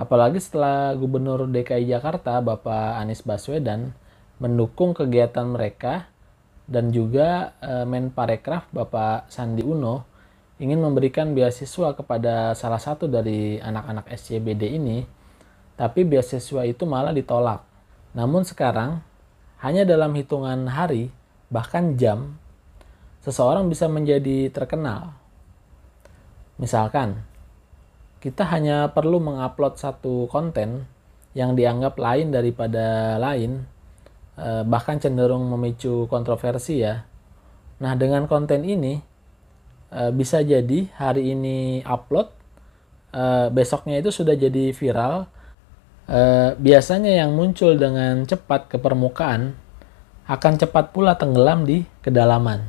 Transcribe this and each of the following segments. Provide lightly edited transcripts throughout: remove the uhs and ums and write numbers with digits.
Apalagi setelah Gubernur DKI Jakarta Bapak Anies Baswedan mendukung kegiatan mereka dan juga Menparekraf Bapak Sandi Uno ingin memberikan beasiswa kepada salah satu dari anak-anak SCBD ini, tapi beasiswa itu malah ditolak. Namun sekarang, hanya dalam hitungan hari, bahkan jam, seseorang bisa menjadi terkenal. Misalkan, kita hanya perlu mengupload satu konten yang dianggap lain daripada lain, bahkan cenderung memicu kontroversi ya. Nah, dengan konten ini, bisa jadi hari ini upload, besoknya itu sudah jadi viral. Biasanya yang muncul dengan cepat ke permukaan akan cepat pula tenggelam di kedalaman.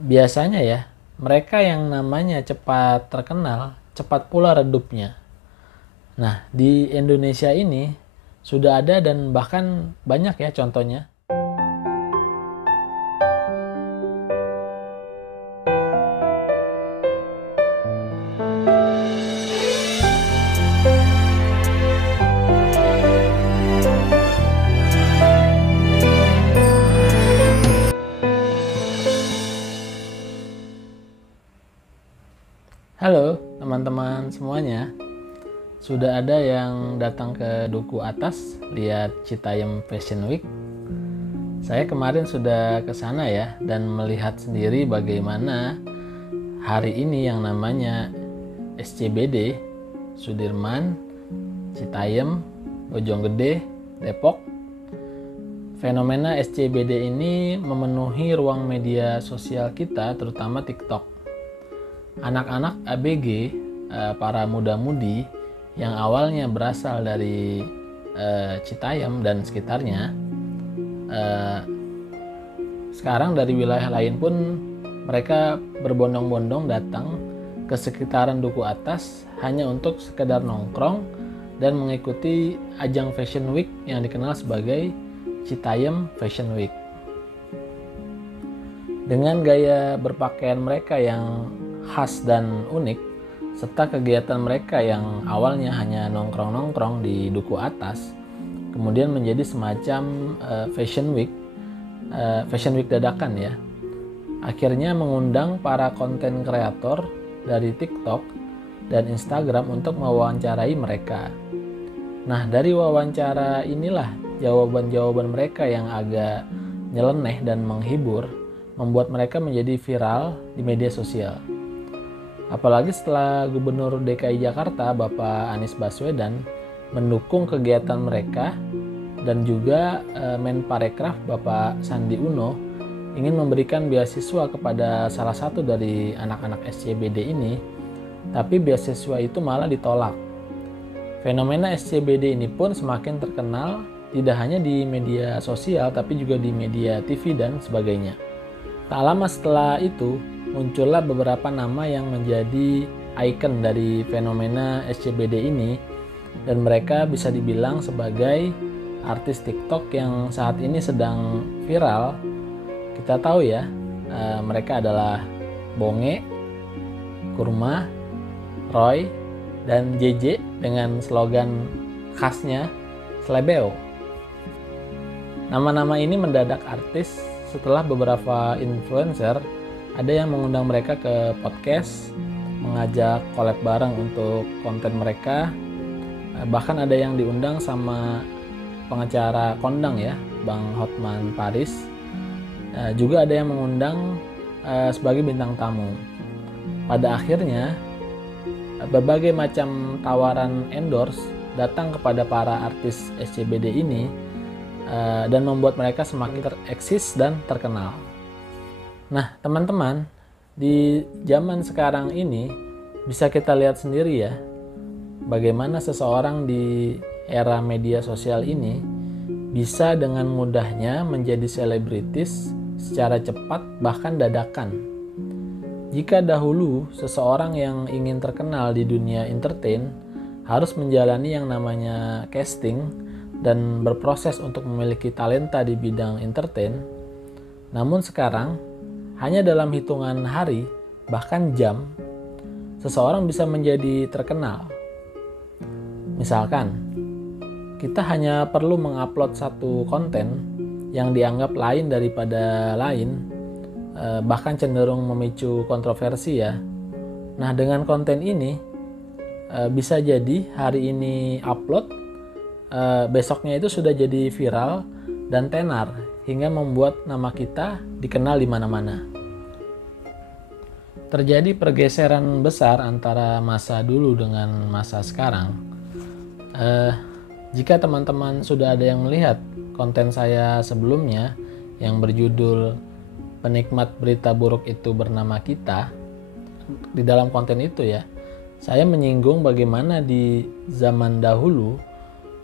Biasanya ya, mereka yang namanya cepat terkenal, cepat pula redupnya. Nah, di Indonesia ini sudah ada dan bahkan banyak ya contohnya. Halo teman-teman semuanya, sudah ada yang datang ke Duku Atas lihat Citayam Fashion Week. Saya kemarin sudah ke sana ya dan melihat sendiri bagaimana hari ini yang namanya SCBD, Sudirman, Citayam, Bojonggede, Depok. Fenomena SCBD ini memenuhi ruang media sosial kita, terutama TikTok. Anak-anak ABG, para muda-mudi yang awalnya berasal dari Citayam dan sekitarnya, sekarang dari wilayah lain pun mereka berbondong-bondong datang ke sekitaran Duku Atas hanya untuk sekedar nongkrong dan mengikuti ajang Fashion Week yang dikenal sebagai Citayam Fashion Week. Dengan gaya berpakaian mereka yang khas dan unik, serta kegiatan mereka yang awalnya hanya nongkrong-nongkrong di Duku Atas, kemudian menjadi semacam Fashion Week dadakan ya. Akhirnya mengundang para konten kreator dari TikTok dan Instagram untuk mewawancarai mereka. Nah, dari wawancara inilah jawaban-jawaban mereka yang agak nyeleneh dan menghibur membuat mereka menjadi viral di media sosial. Apalagi setelah Gubernur DKI Jakarta Bapak Anies Baswedan mendukung kegiatan mereka dan juga Menparekraf Bapak Sandi Uno ingin memberikan beasiswa kepada salah satu dari anak-anak SCBD ini, tapi beasiswa itu malah ditolak. Fenomena SCBD ini pun semakin terkenal tidak hanya di media sosial tapi juga di media TV dan sebagainya. Tak lama setelah itu, muncullah beberapa nama yang menjadi ikon dari fenomena SCBD ini dan mereka bisa dibilang sebagai artis TikTok yang saat ini sedang viral. Kita tahu ya, mereka adalah Bonge, Kurma, Roy, dan JJ dengan slogan khasnya Slebeo. Nama-nama ini mendadak artis setelah beberapa influencer ada yang mengundang mereka ke podcast, mengajak collab bareng untuk konten mereka. Bahkan ada yang diundang sama pengacara kondang ya, Bang Hotman Paris. Juga ada yang mengundang sebagai bintang tamu. Pada akhirnya, berbagai macam tawaran endorse datang kepada para artis SCBD ini dan membuat mereka semakin tereksis dan terkenal. Nah, teman-teman, di zaman sekarang ini bisa kita lihat sendiri ya, bagaimana seseorang di era media sosial ini bisa dengan mudahnya menjadi selebritis secara cepat bahkan dadakan. Jika dahulu seseorang yang ingin terkenal di dunia entertain harus menjalani yang namanya casting dan berproses untuk memiliki talenta di bidang entertain, namun sekarang hanya dalam hitungan hari, bahkan jam, seseorang bisa menjadi terkenal. Misalkan, kita hanya perlu mengupload satu konten yang dianggap lain daripada lain, bahkan cenderung memicu kontroversi ya. Nah, dengan konten ini bisa jadi hari ini upload, besoknya itu sudah jadi viral dan tenar hingga membuat nama kita dikenal di mana-mana. Terjadi pergeseran besar antara masa dulu dengan masa sekarang. Jika teman-teman sudah ada yang melihat konten saya sebelumnya yang berjudul Penikmat Berita Buruk Itu Bernama Kita, di dalam konten itu ya, saya menyinggung bagaimana di zaman dahulu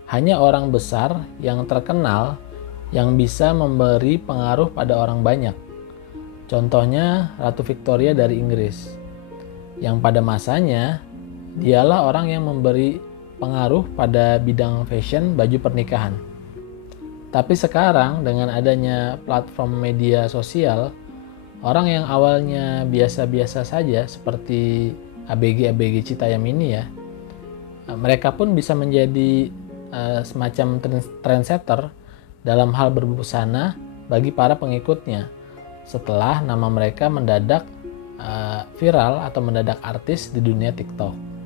hanya orang besar yang terkenal yang bisa memberi pengaruh pada orang banyak. Contohnya Ratu Victoria dari Inggris, yang pada masanya dialah orang yang memberi pengaruh pada bidang fashion baju pernikahan. Tapi sekarang dengan adanya platform media sosial, orang yang awalnya biasa-biasa saja seperti ABG Citayam ini ya, mereka pun bisa menjadi semacam trendsetter dalam hal berbusana bagi para pengikutnya setelah nama mereka mendadak viral atau mendadak artis di dunia TikTok.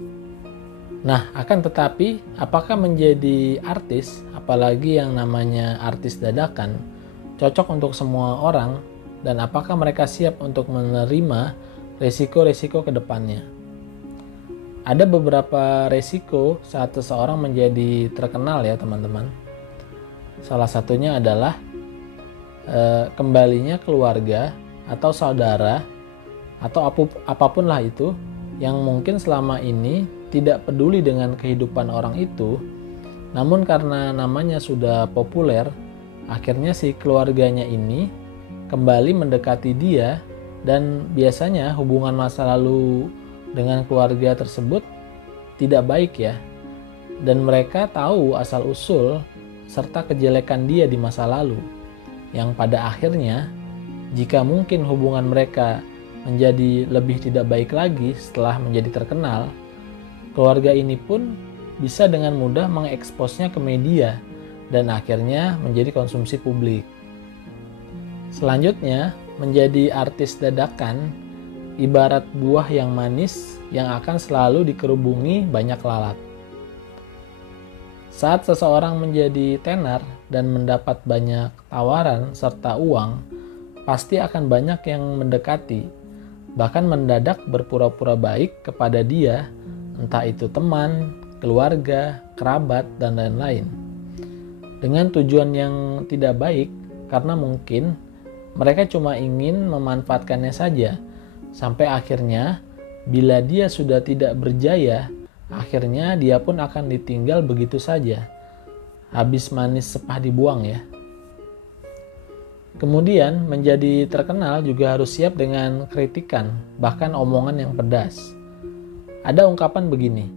Nah, akan tetapi apakah menjadi artis, apalagi yang namanya artis dadakan, cocok untuk semua orang, dan apakah mereka siap untuk menerima resiko-resiko ke depannya? Ada beberapa resiko saat seseorang menjadi terkenal ya teman-teman. Salah satunya adalah kembalinya keluarga atau saudara atau apapun lah itu yang mungkin selama ini tidak peduli dengan kehidupan orang itu, namun karena namanya sudah populer, akhirnya si keluarganya ini kembali mendekati dia, dan biasanya hubungan masa lalu dengan keluarga tersebut tidak baik ya, dan mereka tahu asal-usul serta kejelekan dia di masa lalu, yang pada akhirnya jika mungkin hubungan mereka menjadi lebih tidak baik lagi setelah menjadi terkenal, keluarga ini pun bisa dengan mudah mengeksposnya ke media dan akhirnya menjadi konsumsi publik. Selanjutnya, menjadi artis dadakan ibarat buah yang manis yang akan selalu dikerubungi banyak lalat. Saat seseorang menjadi tenar dan mendapat banyak tawaran serta uang, pasti akan banyak yang mendekati, bahkan mendadak berpura-pura baik kepada dia, entah itu teman, keluarga, kerabat, dan lain-lain. Dengan tujuan yang tidak baik, karena mungkin mereka cuma ingin memanfaatkannya saja, sampai akhirnya bila dia sudah tidak berjaya, akhirnya dia pun akan ditinggal begitu saja. Habis manis sepah dibuang ya. Kemudian menjadi terkenal juga harus siap dengan kritikan, bahkan omongan yang pedas. Ada ungkapan begini,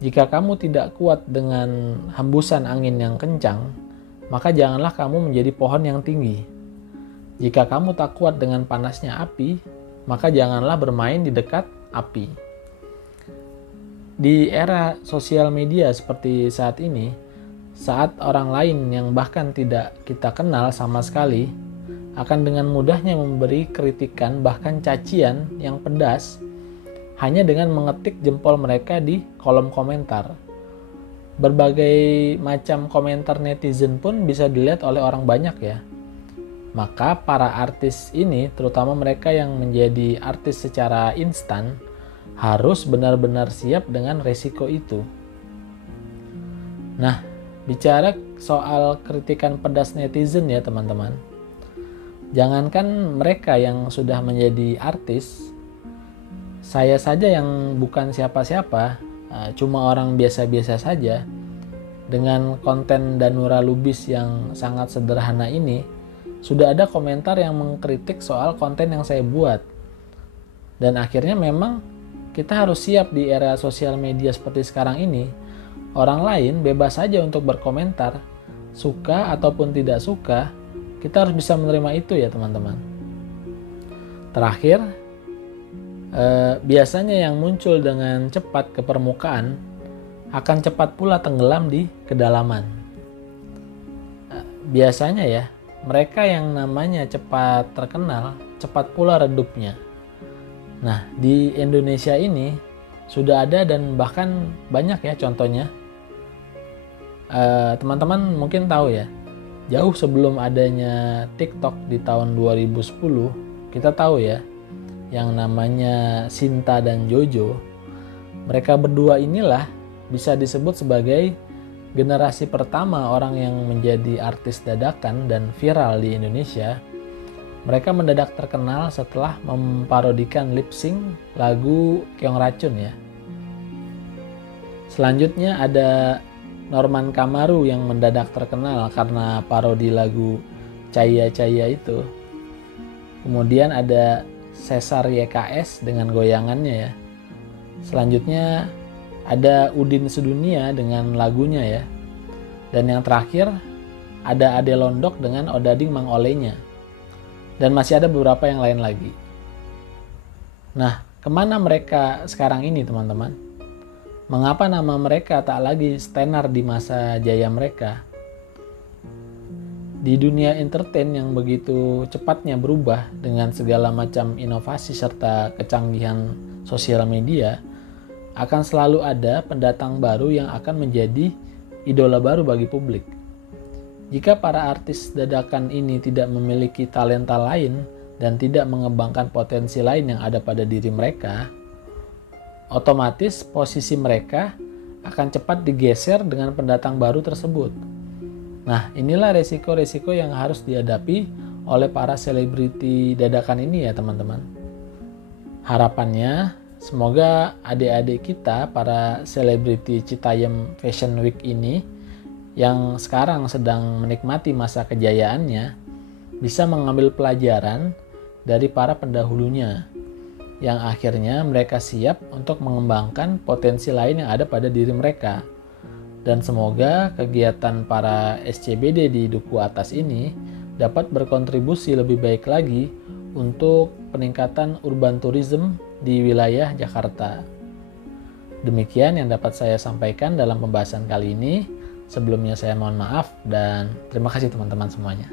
jika kamu tidak kuat dengan hembusan angin yang kencang, maka janganlah kamu menjadi pohon yang tinggi. Jika kamu tak kuat dengan panasnya api, maka janganlah bermain di dekat api. Di era sosial media seperti saat ini, saat orang lain yang bahkan tidak kita kenal sama sekali akan dengan mudahnya memberi kritikan bahkan cacian yang pedas hanya dengan mengetik jempol mereka di kolom komentar. Berbagai macam komentar netizen pun bisa dilihat oleh orang banyak ya. Maka para artis ini, terutama mereka yang menjadi artis secara instan, harus benar-benar siap dengan resiko itu. Nah, bicara soal kritikan pedas netizen ya teman-teman. Jangankan mereka yang sudah menjadi artis, saya saja yang bukan siapa-siapa, cuma orang biasa-biasa saja, dengan konten Danura Lubis yang sangat sederhana ini, sudah ada komentar yang mengkritik soal konten yang saya buat. Dan akhirnya memang kita harus siap di era sosial media seperti sekarang ini. Orang lain bebas saja untuk berkomentar, suka ataupun tidak suka, kita harus bisa menerima itu ya teman-teman. Terakhir, biasanya yang muncul dengan cepat ke permukaan akan cepat pula tenggelam di kedalaman. Biasanya ya, mereka yang namanya cepat terkenal, cepat pula redupnya. Nah, di Indonesia ini sudah ada dan bahkan banyak ya contohnya. Teman-teman mungkin tahu ya, jauh sebelum adanya TikTok di tahun 2010, kita tahu ya, yang namanya Sinta dan Jojo. Mereka berdua inilah bisa disebut sebagai generasi pertama orang yang menjadi artis dadakan dan viral di Indonesia. Mereka mendadak terkenal setelah memparodikan lip sync lagu Keong Racun ya. Selanjutnya ada Norman Kamaru yang mendadak terkenal karena parodi lagu Caya Caya itu. Kemudian ada Cesar YKS dengan goyangannya ya. Selanjutnya ada Udin Sedunia dengan lagunya ya. Dan yang terakhir ada Ade Londok dengan Odading Mang Olenya. Dan masih ada beberapa yang lain lagi. Nah, kemana mereka sekarang ini teman-teman? Mengapa nama mereka tak lagi tenar di masa jaya mereka? Di dunia entertain yang begitu cepatnya berubah dengan segala macam inovasi serta kecanggihan sosial media, akan selalu ada pendatang baru yang akan menjadi idola baru bagi publik. Jika para artis dadakan ini tidak memiliki talenta lain dan tidak mengembangkan potensi lain yang ada pada diri mereka, otomatis posisi mereka akan cepat digeser dengan pendatang baru tersebut. Nah, inilah resiko-resiko yang harus dihadapi oleh para selebriti dadakan ini ya teman-teman. Harapannya, semoga adik-adik kita, para selebriti Citayam Fashion Week ini, yang sekarang sedang menikmati masa kejayaannya, bisa mengambil pelajaran dari para pendahulunya, yang akhirnya mereka siap untuk mengembangkan potensi lain yang ada pada diri mereka. Dan semoga kegiatan para SCBD di Duku Atas ini dapat berkontribusi lebih baik lagi untuk peningkatan urban tourism di wilayah Jakarta. Demikian yang dapat saya sampaikan dalam pembahasan kali ini. Sebelumnya saya mohon maaf dan terima kasih teman-teman semuanya.